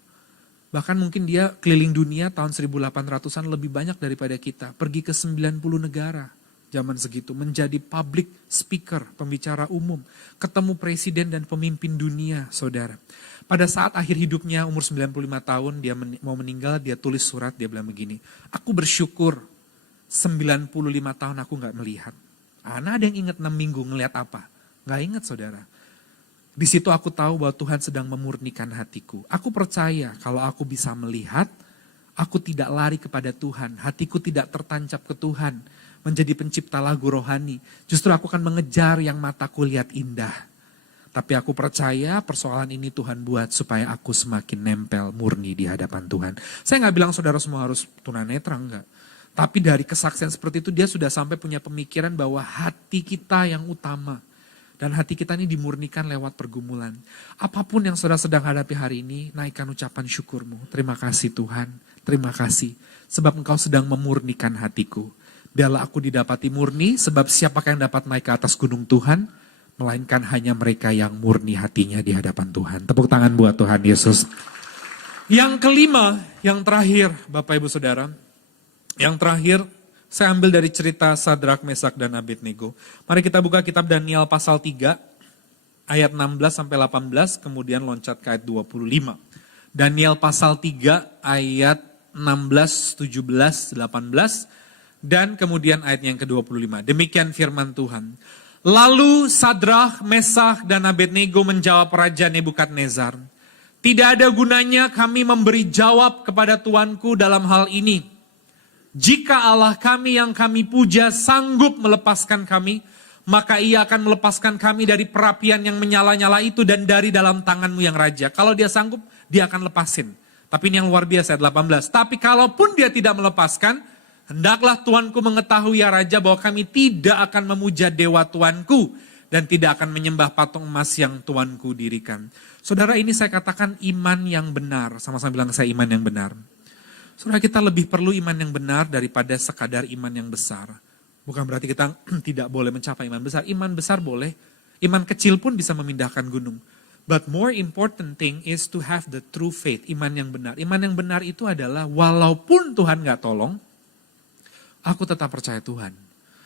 Bahkan mungkin dia keliling dunia tahun 1800-an lebih banyak daripada kita. Pergi ke 90 negara zaman segitu. Menjadi public speaker, pembicara umum. Ketemu presiden dan pemimpin dunia, Saudara. Pada saat akhir hidupnya umur 95 tahun dia mau meninggal, dia tulis surat, dia bilang begini. Aku bersyukur 95 tahun aku gak melihat. Ada yang ingat 6 minggu ngelihat apa? Gak ingat Saudara. Di situ aku tahu bahwa Tuhan sedang memurnikan hatiku. Aku percaya kalau aku bisa melihat, aku tidak lari kepada Tuhan. Hatiku tidak tertancap ke Tuhan. Menjadi pencipta lagu rohani. Justru aku akan mengejar yang mataku lihat indah. Tapi aku percaya persoalan ini Tuhan buat supaya aku semakin nempel murni di hadapan Tuhan. Saya gak bilang saudara semua harus tunanetra, enggak. Tapi dari kesaksian seperti itu dia sudah sampai punya pemikiran bahwa hati kita yang utama. Dan hati kita ini dimurnikan lewat pergumulan. Apapun yang saudara sedang hadapi hari ini, naikkan ucapan syukurmu. Terima kasih Tuhan, terima kasih. Sebab engkau sedang memurnikan hatiku. Biarlah aku didapati murni, sebab siapakah yang dapat naik ke atas gunung Tuhan? Melainkan hanya mereka yang murni hatinya di hadapan Tuhan. Tepuk tangan buat Tuhan Yesus. Yang kelima, yang terakhir Bapak Ibu Saudara. Yang terakhir, saya ambil dari cerita Sadrak, Mesak, dan Abednego. Mari kita buka kitab Daniel pasal 3, ayat 16 sampai 18, kemudian loncat ke ayat 25. Daniel pasal 3, ayat 16, 17, 18, dan kemudian ayat yang ke-25. Demikian firman Tuhan. Lalu Sadrak, Mesak, dan Abednego menjawab Raja Nebukadnezar, tidak ada gunanya kami memberi jawab kepada Tuanku dalam hal ini. Jika Allah kami yang kami puja sanggup melepaskan kami, maka ia akan melepaskan kami dari perapian yang menyala-nyala itu dan dari dalam tanganmu yang raja. Kalau dia sanggup, dia akan lepasin. Tapi ini yang luar biasa, ayat 18. Tapi kalaupun dia tidak melepaskan, hendaklah Tuanku mengetahui ya raja bahwa kami tidak akan memuja dewa Tuanku dan tidak akan menyembah patung emas yang Tuanku dirikan. Saudara, ini saya katakan iman yang benar. Sama-sama bilang saya iman yang benar. Saudara, kita lebih perlu iman yang benar daripada sekadar iman yang besar. Bukan berarti kita tidak boleh mencapai iman besar. Iman besar boleh, iman kecil pun bisa memindahkan gunung. But more important thing is to have the true faith, iman yang benar. Iman yang benar itu adalah walaupun Tuhan gak tolong, aku tetap percaya Tuhan.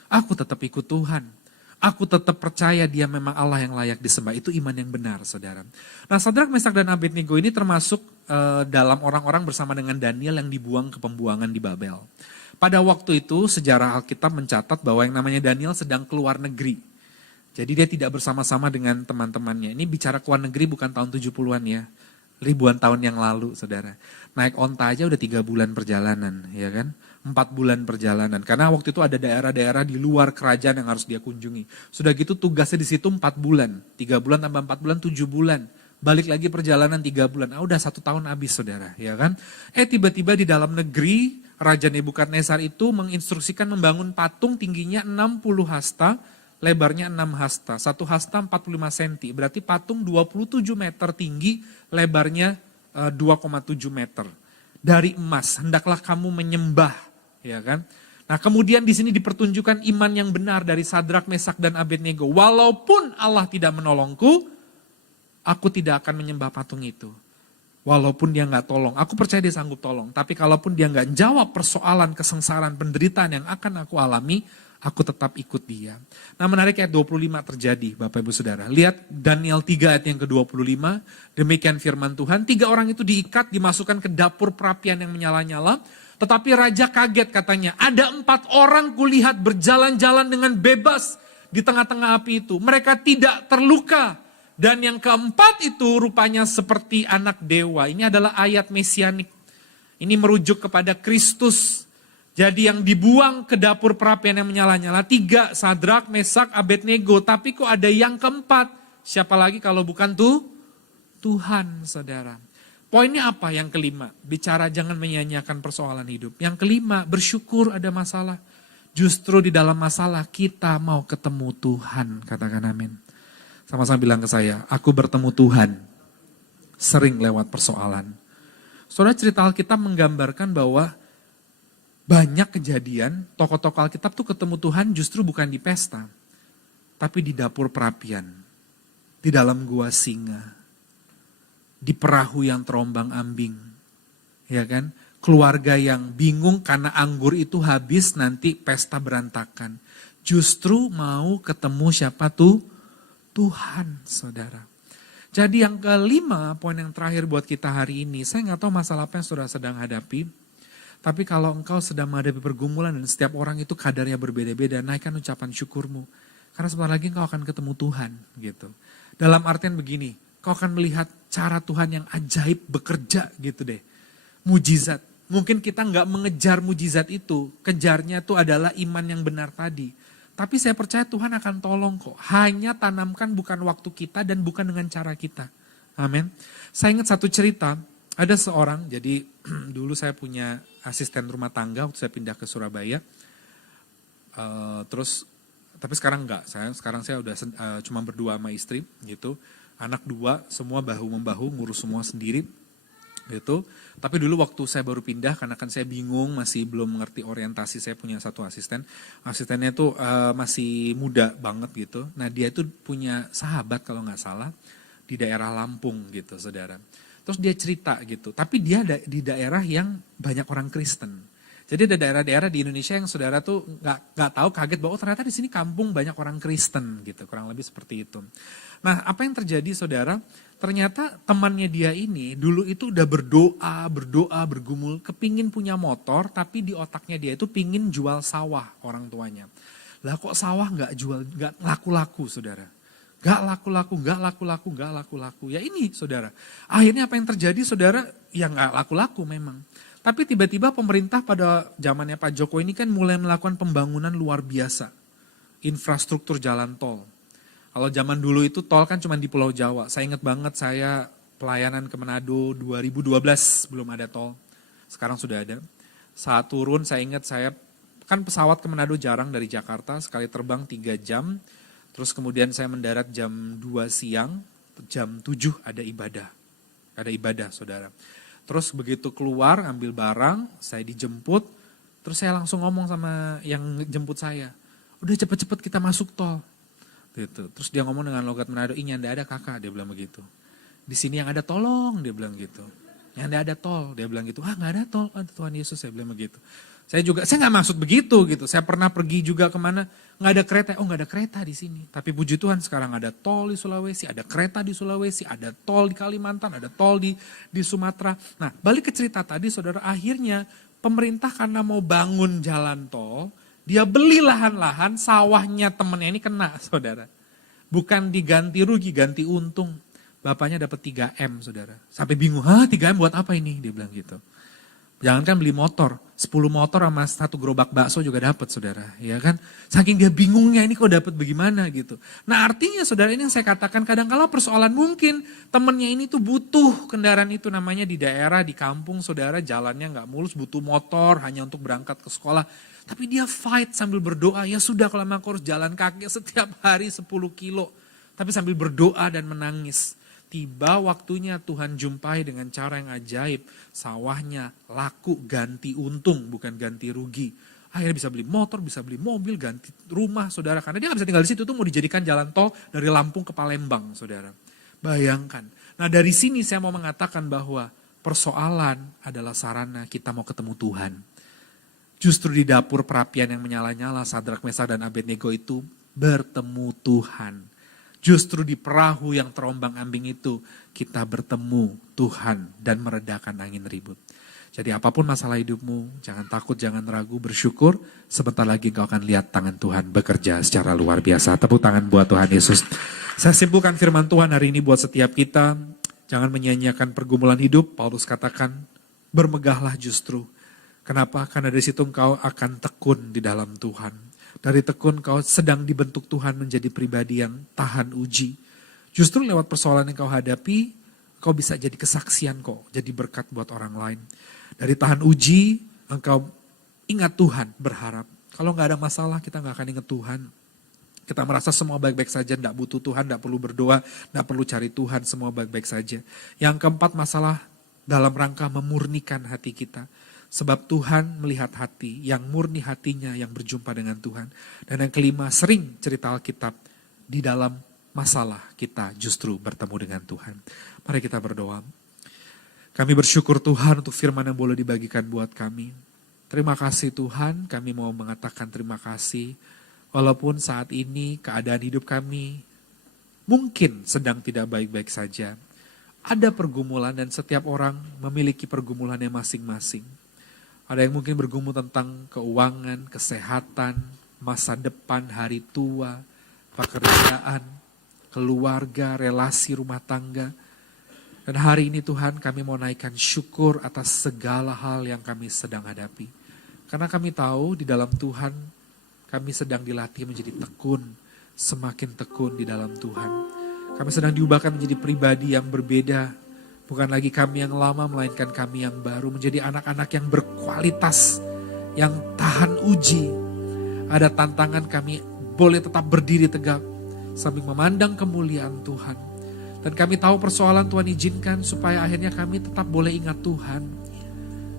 Aku tetap ikut Tuhan. Aku tetap percaya dia memang Allah yang layak disembah. Itu iman yang benar, saudara. Nah, Sadrak, Mesak, dan Abednego ini termasuk dalam orang-orang bersama dengan Daniel yang dibuang ke pembuangan di Babel. Pada waktu itu sejarah Alkitab mencatat bahwa yang namanya Daniel sedang keluar negeri. Jadi dia tidak bersama-sama dengan teman-temannya. Ini bicara keluar negeri bukan tahun 70-an ya. Ribuan tahun yang lalu, saudara. Naik onta aja udah 3 bulan perjalanan, ya kan? 4 bulan perjalanan. Karena waktu itu ada daerah-daerah di luar kerajaan yang harus dia kunjungi. Sudah gitu tugasnya di situ 4 bulan. 3 bulan tambah 4 bulan, 7 bulan. Balik lagi perjalanan 3 bulan. Udah 1 tahun habis, saudara, ya kan? Tiba-tiba di dalam negeri, Raja Nebukadnezar itu menginstruksikan membangun patung tingginya 60 hasta, lebarnya 6 hasta. 1 hasta 45 cm, berarti patung 27 meter tinggi, lebarnya 2,7 meter. Dari emas, hendaklah kamu menyembah, ya kan? Nah, kemudian di sini dipertunjukkan iman yang benar dari Sadrak, Mesak, dan Abednego. Walaupun Allah tidak menolongku, aku tidak akan menyembah patung itu. Walaupun dia nggak tolong, aku percaya dia sanggup tolong. Tapi kalaupun dia nggak jawab persoalan, kesengsaraan, penderitaan yang akan aku alami, aku tetap ikut dia. Nah, menarik ayat 25 terjadi, Bapak Ibu Saudara. Lihat Daniel 3 ayat yang ke-25, demikian firman Tuhan. 3 orang itu diikat, dimasukkan ke dapur perapian yang menyala-nyala. Tetapi raja kaget katanya, ada 4 orang kulihat berjalan-jalan dengan bebas di tengah-tengah api itu. Mereka tidak terluka. Dan yang keempat itu rupanya seperti anak dewa. Ini adalah ayat mesianik. Ini merujuk kepada Kristus. Jadi yang dibuang ke dapur perapian yang menyala-nyala, 3, Sadrak, Mesak, Abednego. Tapi kok ada yang keempat? Siapa lagi kalau bukan Tuhan, saudara. Poinnya apa yang kelima? Bicara jangan menyia-nyiakan persoalan hidup. Yang kelima, bersyukur ada masalah. Justru di dalam masalah kita mau ketemu Tuhan, katakan amin. Sama-sama bilang ke saya, aku bertemu Tuhan sering lewat persoalan. Saudara, cerita Alkitab menggambarkan bahwa banyak kejadian tokoh-tokoh Alkitab tuh ketemu Tuhan justru bukan di pesta, tapi di dapur perapian, di dalam gua singa, di perahu yang terombang-ambing, ya kan? Keluarga yang bingung karena anggur itu habis, nanti pesta berantakan. Justru mau ketemu siapa tuh? Tuhan, saudara. Jadi yang kelima, poin yang terakhir buat kita hari ini, saya nggak tahu masalah apa yang saudara sedang hadapi, tapi kalau engkau sedang menghadapi pergumulan dan setiap orang itu kadarnya berbeda-beda, naikkan ucapan syukurmu. Karena sebentar lagi engkau akan ketemu Tuhan, gitu. Dalam artian begini, kau akan melihat cara Tuhan yang ajaib bekerja gitu deh. Mujizat. Mungkin kita nggak mengejar mujizat itu, kejarnya itu adalah iman yang benar tadi. Tapi saya percaya Tuhan akan tolong kok. Hanya tanamkan bukan waktu kita dan bukan dengan cara kita. Amin. Saya ingat satu cerita, Ada seorang, jadi dulu saya punya asisten rumah tangga waktu saya pindah ke Surabaya. Terus tapi sekarang enggak, sekarang saya udah cuma berdua sama istri gitu. Anak 2, semua bahu-membahu, ngurus semua sendiri gitu. Tapi dulu waktu saya baru pindah, karena kan saya bingung, masih belum mengerti orientasi, saya punya satu asisten. Asistennya tuh masih muda banget gitu. Nah dia itu punya sahabat kalau nggak salah, di daerah Lampung gitu saudara. Terus dia cerita gitu, tapi dia di daerah yang banyak orang Kristen. Jadi ada daerah-daerah di Indonesia yang saudara tuh nggak tahu, kaget bahwa ternyata di sini kampung banyak orang Kristen gitu, kurang lebih seperti itu. Nah apa yang terjadi saudara? Ternyata temannya dia ini dulu itu udah berdoa, bergumul, kepingin punya motor, tapi di otaknya dia itu pingin jual sawah orang tuanya. Lah kok sawah nggak laku-laku saudara. Nggak laku-laku. Ya ini saudara. Akhirnya apa yang terjadi saudara? Ya nggak laku-laku memang. Tapi tiba-tiba pemerintah pada zamannya Pak Jokowi ini kan mulai melakukan pembangunan luar biasa. Infrastruktur jalan tol. Kalau zaman dulu itu tol kan cuma di Pulau Jawa. Saya ingat banget saya pelayanan ke Manado 2012 belum ada tol. Sekarang sudah ada. Saat turun saya ingat saya kan pesawat ke Manado jarang dari Jakarta. Sekali terbang 3 jam. Terus kemudian saya mendarat jam 2 siang. Jam 7 ada ibadah. Ada ibadah saudara. Terus begitu keluar ambil barang. Saya dijemput. Terus saya langsung ngomong sama yang jemput saya. Udah cepet-cepet kita masuk tol. Gitu. Terus dia ngomong dengan logat Manado, ini yang ada kakak, dia bilang begitu. Di sini yang ada tolong, dia bilang gitu. Yang ada tol, dia bilang gitu. Nggak ada tol, ada Tuhan Yesus, saya bilang begitu. Saya nggak maksud begitu gitu. Saya pernah pergi juga kemana, nggak ada kereta. Oh nggak ada kereta di sini. Tapi puji Tuhan sekarang ada tol di Sulawesi, ada kereta di Sulawesi, ada tol di Kalimantan, ada tol di Sumatera. Nah balik ke cerita tadi saudara, akhirnya pemerintah karena mau bangun jalan tol, dia beli lahan-lahan, sawahnya temennya ini kena saudara. Bukan diganti rugi, ganti untung. Bapaknya dapat 3M saudara. Sampai bingung, 3M buat apa ini? Dia bilang gitu. Jangankan beli motor, 10 motor sama 1 gerobak bakso juga dapat saudara. Ya kan? Saking dia bingungnya ini kok dapat bagaimana gitu. Nah artinya saudara ini yang saya katakan kadang-kala persoalan mungkin temennya ini tuh butuh kendaraan itu namanya di daerah, di kampung saudara jalannya nggak mulus, butuh motor hanya untuk berangkat ke sekolah. Tapi dia fight sambil berdoa, ya sudah kalau aku harus jalan kaki setiap hari 10 kilo. Tapi sambil berdoa dan menangis. Tiba waktunya Tuhan jumpai dengan cara yang ajaib. Sawahnya laku ganti untung, bukan ganti rugi. Akhirnya bisa beli motor, bisa beli mobil, ganti rumah saudara. Karena dia gak bisa tinggal di situ, tuh mau dijadikan jalan tol dari Lampung ke Palembang saudara. Bayangkan. Nah dari sini saya mau mengatakan bahwa persoalan adalah sarana kita mau ketemu Tuhan. Justru di dapur perapian yang menyala-nyala, Sadrak, Mesak, dan Abednego itu bertemu Tuhan. Justru di perahu yang terombang-ambing itu, kita bertemu Tuhan dan meredakan angin ribut. Jadi apapun masalah hidupmu, jangan takut, jangan ragu, bersyukur. Sebentar lagi kau akan lihat tangan Tuhan bekerja secara luar biasa. Tepuk tangan buat Tuhan Yesus. Saya simpulkan firman Tuhan hari ini buat setiap kita. Jangan menyia-nyiakan pergumulan hidup. Paulus katakan, bermegahlah justru. Kenapa? Karena dari situ engkau akan tekun di dalam Tuhan. Dari tekun kau sedang dibentuk Tuhan menjadi pribadi yang tahan uji. Justru lewat persoalan yang kau hadapi, kau bisa jadi kesaksian kok, jadi berkat buat orang lain. Dari tahan uji, engkau ingat Tuhan, berharap. Kalau gak ada masalah, kita gak akan ingat Tuhan. Kita merasa semua baik-baik saja, gak butuh Tuhan, gak perlu berdoa, gak perlu cari Tuhan, semua baik-baik saja. Yang keempat, masalah dalam rangka memurnikan hati kita. Sebab Tuhan melihat hati, yang murni hatinya yang berjumpa dengan Tuhan. Dan yang kelima, sering cerita Alkitab, di dalam masalah kita justru bertemu dengan Tuhan. Mari kita berdoa. Kami bersyukur Tuhan untuk firman yang boleh dibagikan buat kami. Terima kasih Tuhan, kami mau mengatakan terima kasih. Walaupun saat ini keadaan hidup kami mungkin sedang tidak baik-baik saja. Ada pergumulan dan setiap orang memiliki pergumulannya masing-masing. Ada yang mungkin bergumul tentang keuangan, kesehatan, masa depan, hari tua, pekerjaan, keluarga, relasi rumah tangga. Dan hari ini Tuhan kami mau naikkan syukur atas segala hal yang kami sedang hadapi. Karena kami tahu di dalam Tuhan kami sedang dilatih menjadi tekun, semakin tekun di dalam Tuhan. Kami sedang diubahkan menjadi pribadi yang berbeda. Bukan lagi kami yang lama, melainkan kami yang baru. Menjadi anak-anak yang berkualitas, yang tahan uji. Ada tantangan, kami boleh tetap berdiri tegak sambil memandang kemuliaan Tuhan. Dan kami tahu persoalan Tuhan izinkan supaya akhirnya kami tetap boleh ingat Tuhan.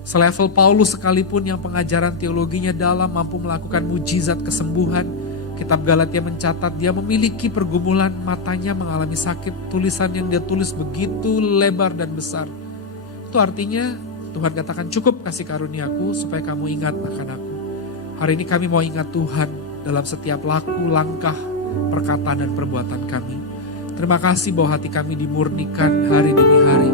Selevel Paulus sekalipun yang pengajaran teologinya dalam, mampu melakukan mujizat kesembuhan. Kitab Galatia mencatat dia memiliki pergumulan, matanya mengalami sakit, tulisan yang dia tulis begitu lebar dan besar. Itu artinya Tuhan katakan, cukup kasih karuniaku supaya kamu ingat akan aku. Hari ini kami mau ingat Tuhan dalam setiap laku, langkah, perkataan dan perbuatan kami. Terima kasih bahwa hati kami dimurnikan hari demi hari.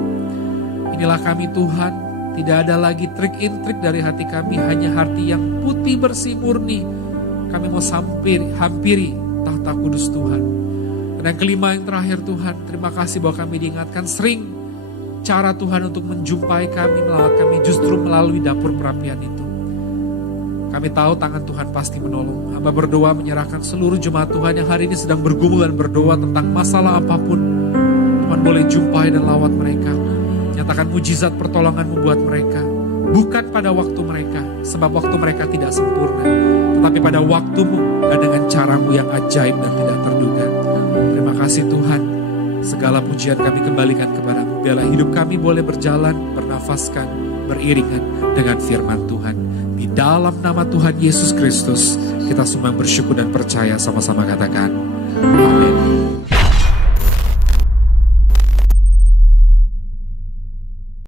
Inilah kami Tuhan, tidak ada lagi trik intrik dari hati kami, hanya hati yang putih bersih murni. Kami mau hampiri tahta kudus Tuhan. Dan yang kelima, yang terakhir Tuhan, terima kasih bahwa kami diingatkan sering cara Tuhan untuk menjumpai kami, melawat kami justru melalui dapur perapian itu. Kami tahu tangan Tuhan pasti menolong. Hamba berdoa menyerahkan seluruh jemaat Tuhan yang hari ini sedang bergumul dan berdoa tentang masalah apapun. Tuhan boleh jumpai dan lawat mereka. Nyatakan mujizat pertolongan-Mu buat mereka. Bukan pada waktu mereka, sebab waktu mereka tidak sempurna. Tetapi pada waktu-Mu dan dengan cara-Mu yang ajaib dan tidak terduga. Terima kasih Tuhan. Segala pujian kami kembalikan kepada-Mu. Biarlah hidup kami boleh berjalan, bernafaskan, beriringan dengan firman Tuhan. Di dalam nama Tuhan Yesus Kristus, kita semua bersyukur dan percaya, sama-sama katakan, amin.